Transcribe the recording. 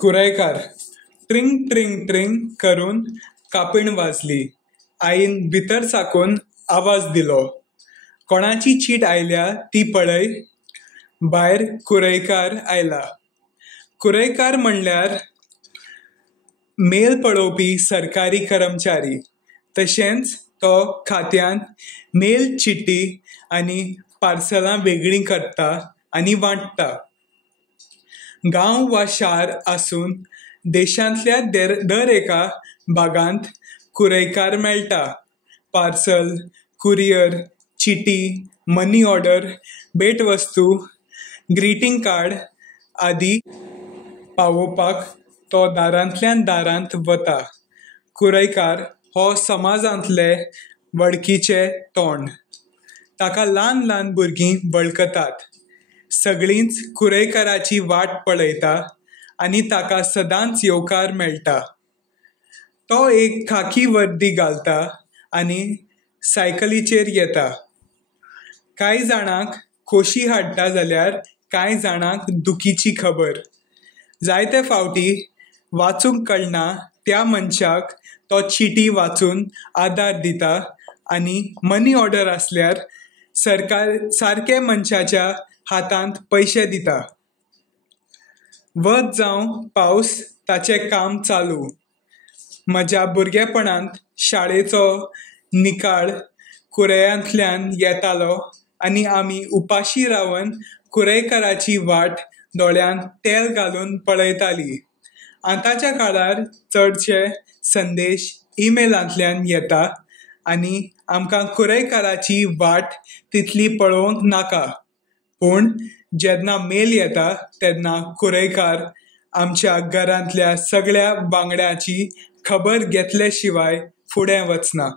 कुरायकार. ट्रिंग ट्रिंग ट्रिंग करून कापीण वाजली. आईन भितर साकून आवाज दिलो, कोणाची चीट आयल्या ती पळय. भायर कुरायकार आयला. कुरायकार म्हणल्यार मेल पळोवपी सरकारी कर्मचारी. तशेंच तो खात्यांत मेल चिट्टी आनी पार्सलां वेगळीं करता आनी वांट्टा. गांव वा शार आसून देशांतल्या दर एका भागांत कुरायकार मेळटा. पार्सल, कुरियर, चिटी, मनी ऑर्डर, भेटवस्तू, ग्रीटिंग कार्ड आदी पावोवपाक तो दारांतल्यान दारांत वता. कुरायकार हो समाजांतले वळखीचे तोंड. ताका ल्हान ल्हान भुरगीं वळखतात. सगळींच कुरायकाराची वाट पळयता आनी ताका सदांच येवकार मेळटा. तो एक खाकी वर्दी घालता आनी सायकलीचेर येता. कांय जाणांक खोशी हाडटा जाल्यार कांय जाणांक दुखीची खबर. जायते फावटी वाचूंक कळना त्या मनशाक तो चिटी वाचून आदार दिता आनी मनी ऑर्डर आसल्यार सारके मनशाच्या हातांत पयशे दिता. वत जावं पावस ताचें काम चालू. म्हज्या भुरगेपणांत शाळेचो निकाळ कुरायांतल्यान येतालो आनी आमी उपाशी रावन कुरायकाराची वाट दोळ्यांत तेल घालून पळयतालीं. आतांच्या काळार चडशे संदेश ईमेलांतल्यान येता आनी आमकां कुरायकाराची वाट तितली पळोवंक नाका. पूण जेन्ना मेल येता तेन्ना कुरायकार आमच्या घरांतल्या सगळ्या वांगड्यांची खबर घेतले शिवाय फुडें वचना.